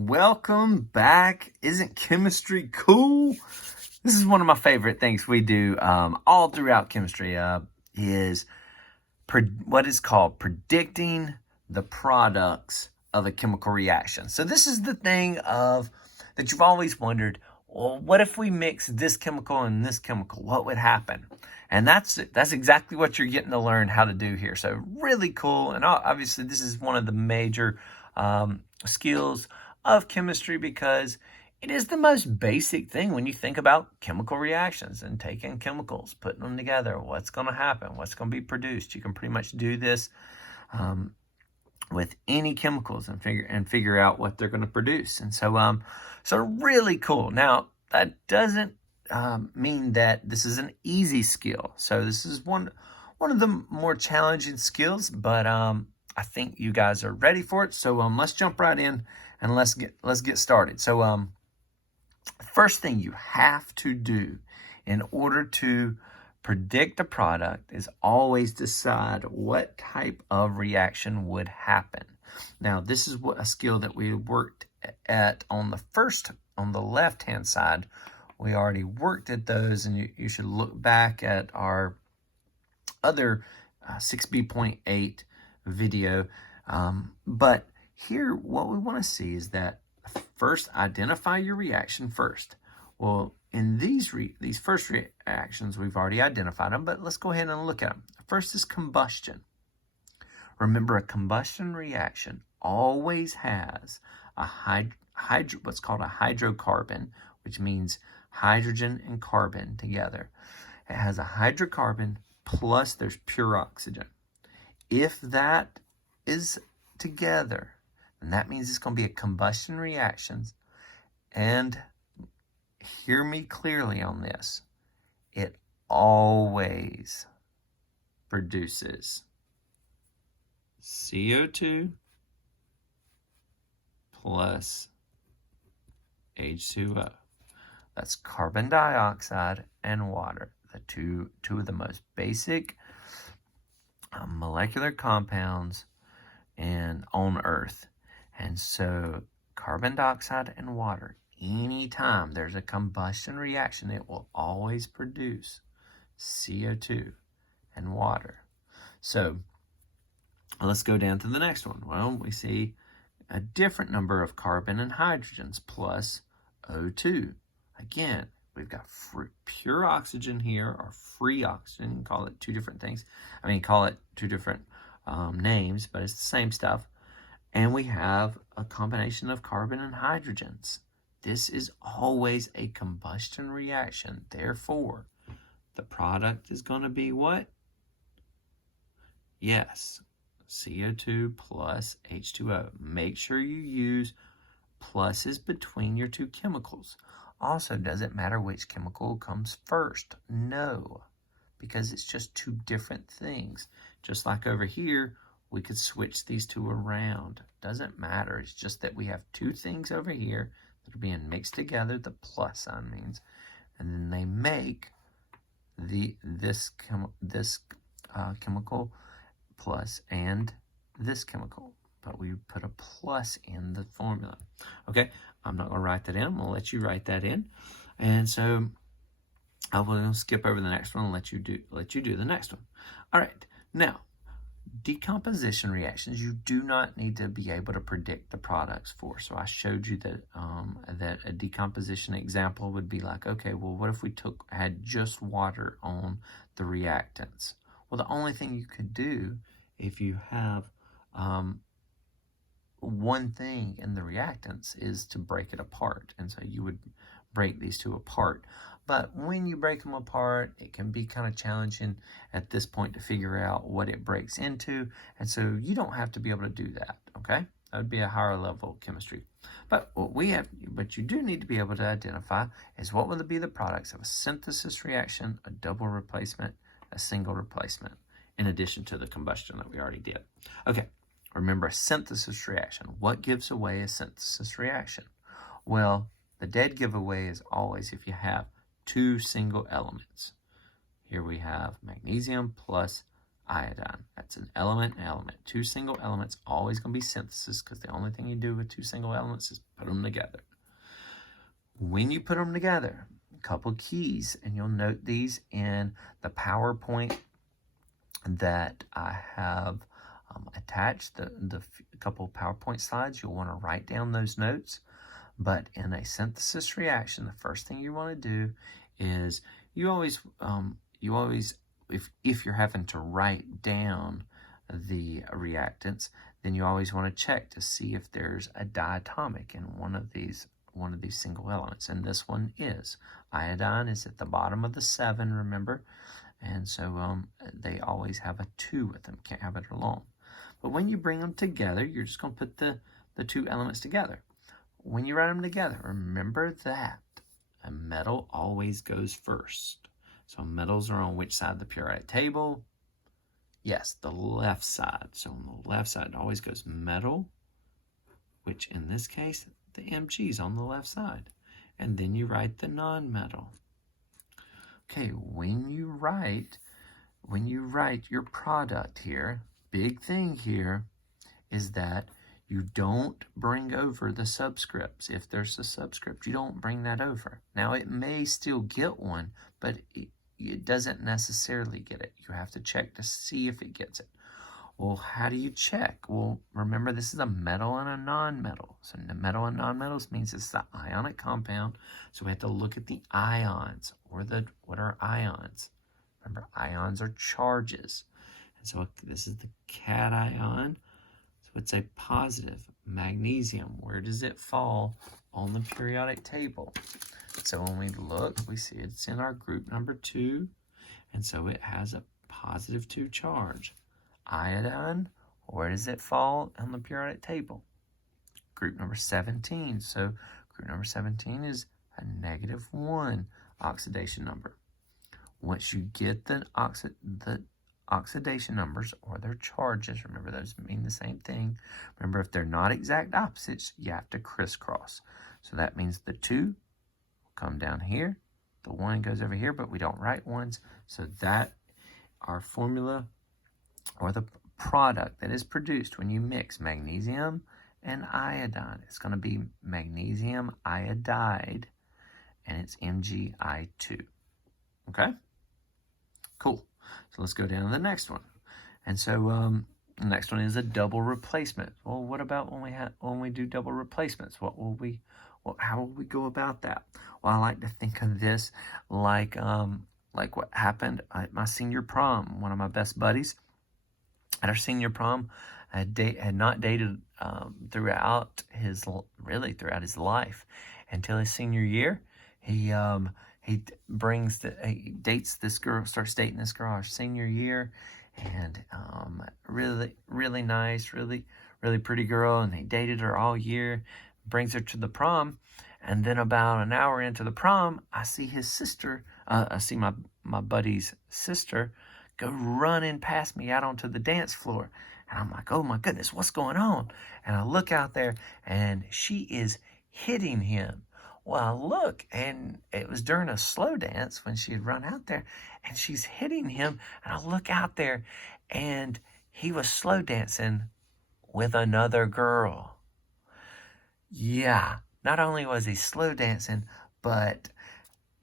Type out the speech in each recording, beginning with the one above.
Welcome back. Isn't chemistry cool? This is one of my favorite things we do all throughout chemistry is what is called predicting the products of a chemical reaction. So this is the thing of that you've always wondered, well, what if we mix this chemical and this chemical? What would happen? And that's exactly what you're getting to learn how to do here. So really cool. And obviously this is one of the major skills of chemistry because it is the most basic thing when you think about chemical reactions and taking chemicals, putting them together. What's going to happen? What's going to be produced? You can pretty much do this with any chemicals and figure out what they're going to produce. And so really cool. Now that doesn't mean that this is an easy skill. So this is one of the more challenging skills, but I think you guys are ready for it. So let's jump right in and let's get started. So first thing you have to do in order to predict a product is always decide what type of reaction would happen. Now, this is a skill that we worked at on the left-hand side. We already worked at those, and you should look back at our other 6b.8 video. But here, what we want to see is that first, identify your reaction first. Well, in these first reactions, we've already identified them, but let's go ahead and look at them. First is combustion. Remember, a combustion reaction always has a what's called a hydrocarbon, which means hydrogen and carbon together. It has a hydrocarbon plus there's pure oxygen. If that is together, and that means it's going to be a combustion reaction. And hear me clearly on this. It always produces CO2 plus H2O. That's carbon dioxide and water, the two of the most basic molecular compounds on Earth. And so carbon dioxide and water, anytime there's a combustion reaction, it will always produce CO2 and water. So let's go down to the next one. Well, we see a different number of carbon and hydrogens plus O2. Again, we've got pure oxygen here, or free oxygen. You can call it two different things. Call it two different names, but it's the same stuff. And we have a combination of carbon and hydrogens. This is always a combustion reaction. Therefore, the product is going to be what? Yes, CO2 plus H2O. Make sure you use pluses between your two chemicals. Also, does it matter which chemical comes first? No, because it's just two different things. Just like over here, we could switch these two around. Doesn't matter. It's just that we have two things over here that are being mixed together, the plus sign means, and then they make this chemical plus and this chemical. But we put a plus in the formula. Okay, I'm not going to write that in. I'm going to let you write that in. And so I will skip over the next one and let you do the next one. All right, now, decomposition reactions, you do not need to be able to predict the products for. So I showed you that that a decomposition example would be like, okay, well, what if we had just water on the reactants? Well, the only thing you could do if you have one thing in the reactants is to break it apart. And so you would break these two apart. But when you break them apart, it can be kind of challenging at this point to figure out what it breaks into. And so you don't have to be able to do that, okay? That would be a higher level of chemistry. But what you do need to be able to identify is what will be the products of a synthesis reaction, a double replacement, a single replacement, in addition to the combustion that we already did. Okay, remember a synthesis reaction. What gives away a synthesis reaction? Well, the dead giveaway is always if you have two single elements. Here we have magnesium plus iodine. That's an element, element. Two single elements, always going to be synthesis, because the only thing you do with two single elements is put them together. When you put them together, a couple keys, and you'll note these in the PowerPoint that I have attached, the couple PowerPoint slides. You'll want to write down those notes. But in a synthesis reaction, the first thing you want to do is you always if you're having to write down the reactants, then you always want to check to see if there's a diatomic in one of these single elements. And this one is. Iodine is at the bottom of the 7, remember? And so they always have a 2 with them. Can't have it alone. But when you bring them together, you're just going to put the two elements together. When you write them together, remember that a metal always goes first. So metals are on which side of the periodic table? Yes, the left side. So on the left side, it always goes metal, which in this case, the Mg is on the left side. And then you write the non-metal. Okay, when you write your product here, big thing here is that you don't bring over the subscripts. If there's a subscript, you don't bring that over. Now, it may still get one, but it doesn't necessarily get it. You have to check to see if it gets it. Well, how do you check? Well, remember, this is a metal and a non-metal. So the metal and non-metals means it's the ionic compound. So we have to look at the ions, or what are ions? Remember, ions are charges. And so this is the cation. So it's a positive. Magnesium, where does it fall on the periodic table? So when we look, we see it's in our group number 2. And so it has a positive 2 charge. Iodine, where does it fall on the periodic table? Group number 17. So group number 17 is a -1 oxidation number. Once you get the oxidation numbers, or their charges, remember those mean the same thing. Remember, if they're not exact opposites, you have to crisscross. So that means the 2 will come down here, the 1 goes over here, but we don't write 1s. So that our formula, or the product that is produced when you mix magnesium and iodine, it's going to be magnesium iodide, and it's MgI2. Okay? Cool. So let's go down to the next one. And so the next one is a double replacement. Well, what about when we do double replacements? How will we go about that? Well, I like to think of this like what happened at my senior prom. One of my best buddies at our senior prom had not dated throughout his life until his senior year. He dates this girl, starts dating this girl our senior year, and really nice, really pretty girl, and he dated her all year, brings her to the prom, and then about an hour into the prom, I see his sister, I see my buddy's sister go running past me out onto the dance floor, and I'm like, oh my goodness, what's going on? And I look out there, and she is hitting him. Well, I look, and it was during a slow dance when she had run out there, and she's hitting him, and I look out there, and he was slow dancing with another girl. Yeah, not only was he slow dancing, but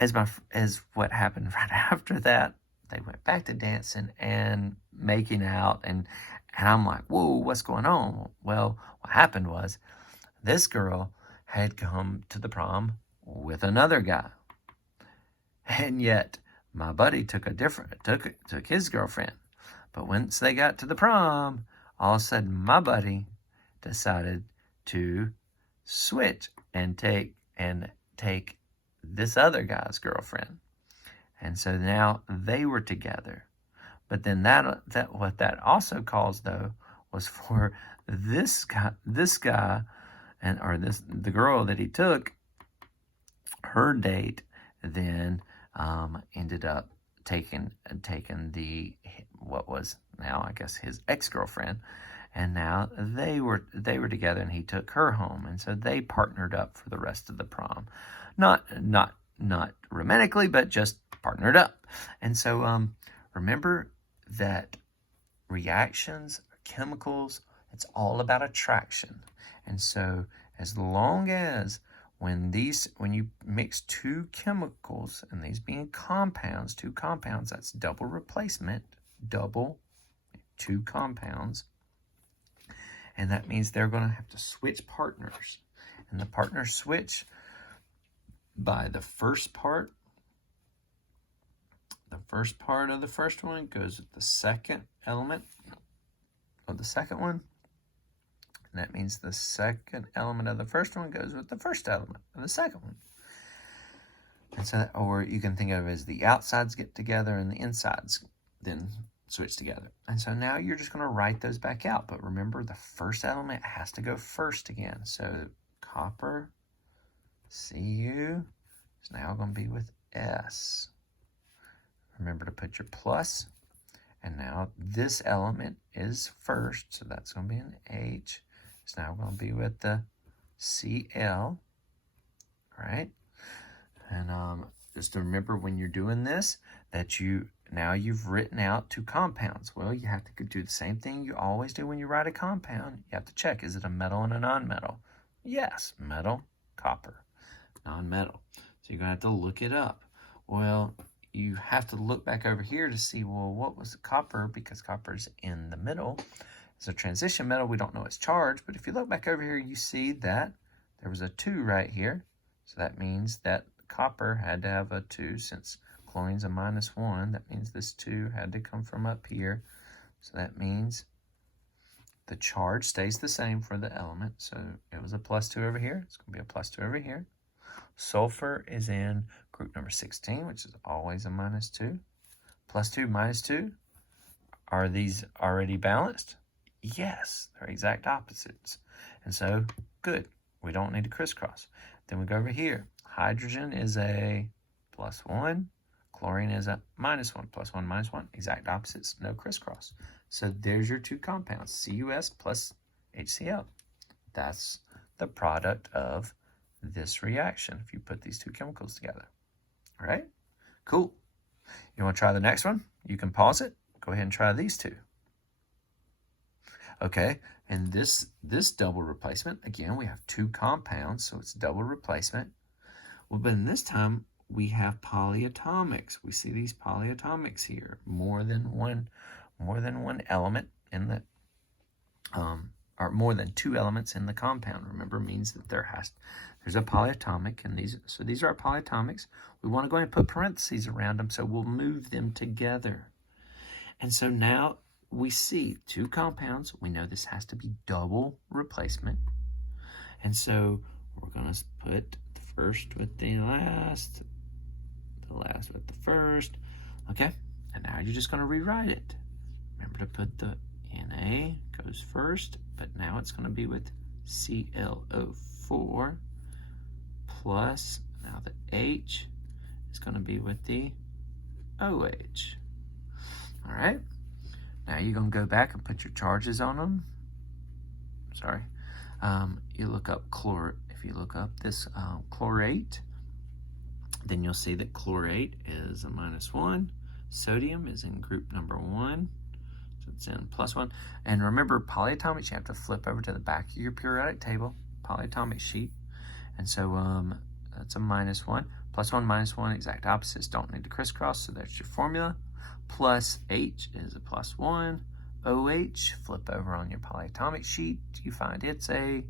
as what happened right after that, they went back to dancing and making out, and I'm like, whoa, what's going on? Well, what happened was this girl had come to the prom with another guy, and yet my buddy took his girlfriend. But once they got to the prom, all of a sudden my buddy decided to switch and take this other guy's girlfriend, and so now they were together. But then what that also caused, though, was for this guy the girl that he took, her date then ended up taking what was now, I guess, his ex-girlfriend, and now they were together, and he took her home, and so they partnered up for the rest of the prom, not romantically, but just partnered up. And so remember that reactions, chemicals, it's all about attraction. And so as long as when you mix two chemicals, and these being compounds, two compounds, that's double replacement, two compounds. And that means they're going to have to switch partners. And the partners switch by the first part. The first part of the first one goes with the second element of the second one. And that means the second element of the first one goes with the first element of the second one. And so, or you can think of it as the outsides get together and the insides then switch together. And so now you're just going to write those back out. But remember, the first element has to go first again. So copper, Cu, is now going to be with S. Remember to put your plus. And now this element is first, so that's going to be an H. It's now going to be with the Cl, right? And just to remember when you're doing this, that you've written out two compounds. Well, you have to do the same thing you always do when you write a compound. You have to check, is it a metal and a non-metal? Yes, metal, copper, non-metal. So you're going to have to look it up. Well, you have to look back over here to see, well, what was the copper? Because copper's in the middle. It's a transition metal. We don't know its charge. But if you look back over here, you see that there was a 2 right here. So that means that copper had to have a 2 since chlorine's a -1. That means this 2 had to come from up here. So that means the charge stays the same for the element. So it was a +2 over here. It's going to be a +2 over here. Sulfur is in group number 16, which is always a -2. +2, -2. Are these already balanced? Yes, they're exact opposites. And so, good. We don't need to crisscross. Then we go over here. Hydrogen is a +1. Chlorine is a -1. +1, -1. Exact opposites, no crisscross. So there's your two compounds, CuS plus HCl. That's the product of this reaction if you put these two chemicals together. All right? Cool. You want to try the next one? You can pause it. Go ahead and try these two. Okay, and this double replacement, again, we have two compounds, so it's double replacement. Well, but in this time, we have polyatomics. We see these polyatomics here, more than one element in the, or more than two elements in the compound. Remember, means that there's a polyatomic, and these are our polyatomics. We want to go ahead and put parentheses around them, so we'll move them together. And so now we see two compounds. We know this has to be double replacement. And so we're going to put the first with the last with the first. Okay, and now you're just going to rewrite it. Remember to put the Na goes first, but now it's going to be with ClO4 plus, now the H is going to be with the OH. All right. Now you're going to go back and put your charges on them. Sorry. You look up if you look up this chlorate, then you'll see that chlorate is a -1. Sodium is in group number 1. So it's in +1. And remember, polyatomics, you have to flip over to the back of your periodic table, polyatomic sheet. And so that's a -1. +1, -1, exact opposites. Don't need to crisscross, so that's your formula. Plus H is a +1. OH, flip over on your polyatomic sheet. You find it's a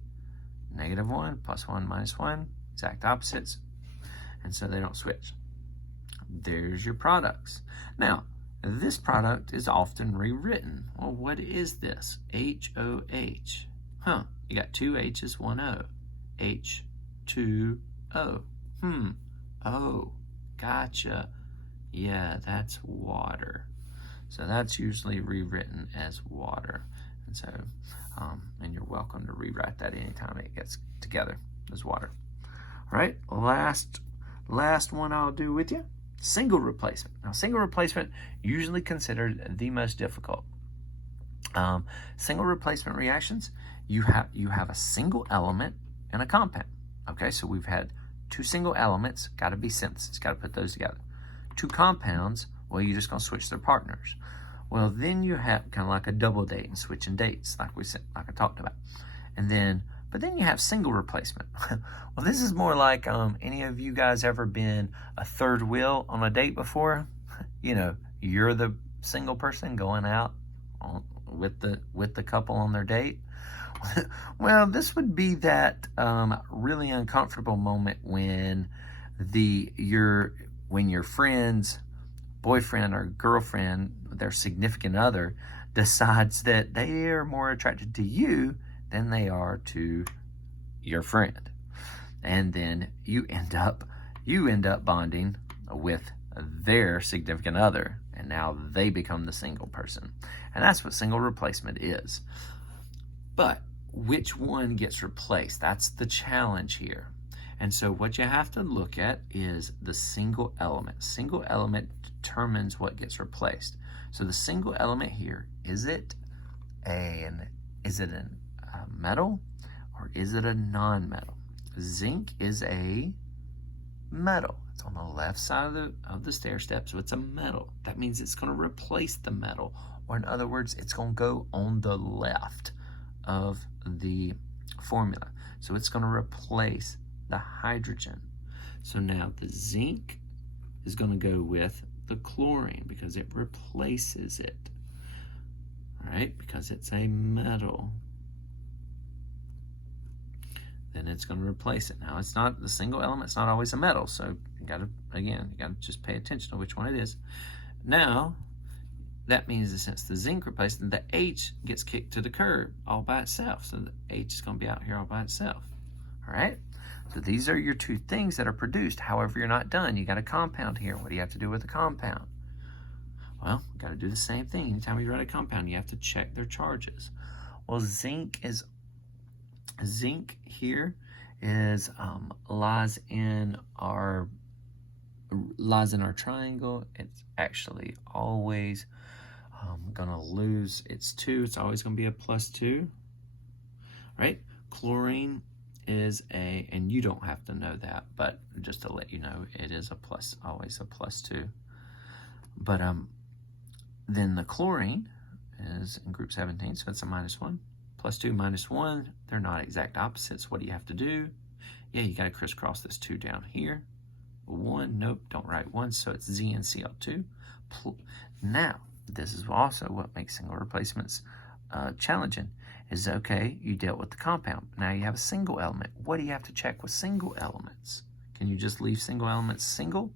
-1, +1, -1, exact opposites. And so they don't switch. There's your products. Now, this product is often rewritten. Well, what is this? HOH. You got two H's, one O. H2O. Oh, gotcha. Yeah, that's water. So that's usually rewritten as water. And so, and you're welcome to rewrite that anytime it gets together as water. All right, last one I'll do with you, single replacement. Now, single replacement usually considered the most difficult. Single replacement reactions, you have a single element and a compound. Okay, so we've had two single elements, got to be synthesis, got to put those together. Two compounds, well, you're just going to switch their partners. Well, then you have kind of like a double date and switching dates, like I talked about. But then you have single replacement. Well, this is more like, any of you guys ever been a third wheel on a date before? You know, you're the single person going out with the couple on their date. Well, this would be that really uncomfortable moment when your friend's boyfriend or girlfriend, their significant other, decides that they are more attracted to you than they are to your friend, and then you end up bonding with their significant other, and now they become the single person, and that's what single replacement is. But which one gets replaced? That's the challenge here. And so what you have to look at is the single element. Single element determines what gets replaced. So the single element here, is it a metal or is it a non-metal? Zinc is a metal. It's on the left side of the stair step, so it's a metal. That means it's going to replace the metal, or in other words, it's going to go on the left of the formula. So it's going to replace the hydrogen. So now the zinc is going to go with the chlorine because it replaces it. All right, because it's a metal. Then it's going to replace it. Now, it's not the single element, it's not always a metal, so you got to just pay attention to which one it is. Now, that means that since the zinc replaced it, the H gets kicked to the curb all by itself. So the H is going to be out here all by itself. All right? So these are your two things that are produced. However, you're not done. You got a compound here. What do you have to do with a compound? Well, you got to do the same thing. Anytime you write a compound, you have to check their charges. Well, zinc here is lies in our triangle. It's actually always gonna lose its 2. It's always gonna be a +2, right? Chlorine is and you don't have to know that, but just to let you know, it is always a +2. But then the chlorine is in group 17, so it's a -1. +2, -1, they're not exact opposites. What do you have to do? Yeah, you got to crisscross this 2 down here. 1, nope, don't write 1, so it's ZnCl2. Now, this is also what makes single replacements challenging, is okay, you dealt with the compound. Now you have a single element. What do you have to check with single elements? Can you just leave single elements single?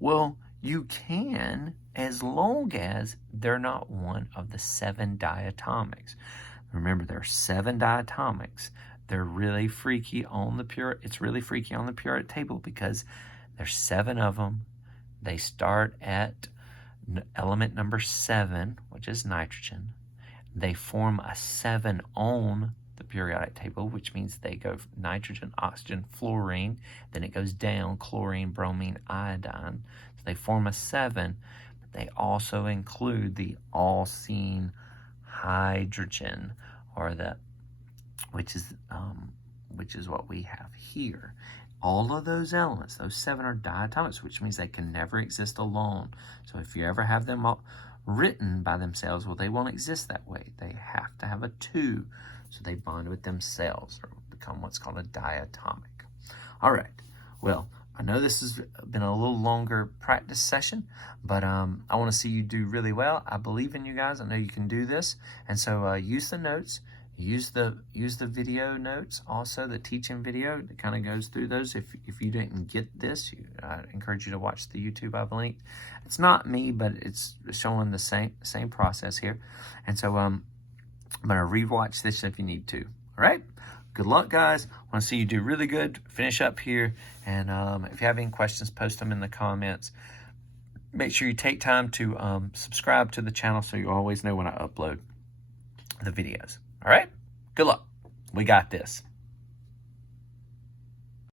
Well, you can, as long as they're not one of the 7 diatomics. Remember, there are 7 diatomics. They're really freaky on the periodic. It's really freaky on the periodic table because there's 7 of them. They start at element number 7, which is nitrogen. They form a 7 on the periodic table, which means they go nitrogen, oxygen, fluorine. Then it goes down, chlorine, bromine, iodine. So they form a 7. But they also include the all-seen hydrogen, or which is what we have here. All of those elements, those 7 are diatomics, which means they can never exist alone. So if you ever have them all written by themselves, well, they won't exist that way. They have to have a 2, so they bond with themselves or become what's called a diatomic. All right. Well, I know this has been a little longer practice session, but I want to see you do really well. I believe in you guys. I know you can do this. And so use the notes. Use the video notes, also the teaching video that kind of goes through those. If you didn't get this, I encourage you to watch the YouTube I've linked. It's not me, but it's showing the same process here. And so I'm going to rewatch this if you need to. All right? Good luck, guys. I want to see you do really good. Finish up here. And if you have any questions, post them in the comments. Make sure you take time to subscribe to the channel so you always know when I upload the videos. All right? Good luck. We got this.